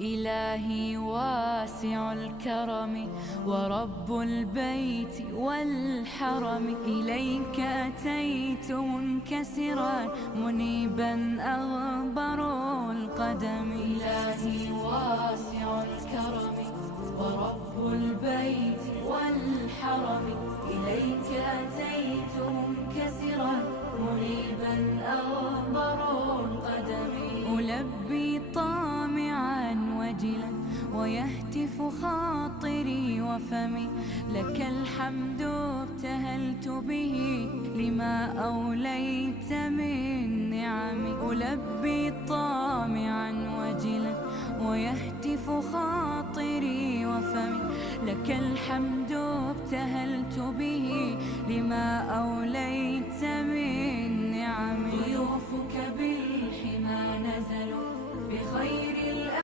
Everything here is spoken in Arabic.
إلهي واسع الكرم ورب البيت والحرم، إليك أتيت منكسرا منيبا أغبر القدم. إلهي واسع الكرم ورب البيت والحرم، إليك أتيت منكسرا منيبا أغبر القدم. ألبي طامعا وجلا ويهتف خاطري وفمي، لك الحمد ابتهلت به لما أوليت من نعم. ألبي طامعا وجلا ويهتف خاطري وفمي، لك الحمد ابتهلت به لما أوليت من نعم. ضيوفك بالحمى نزلوا بخير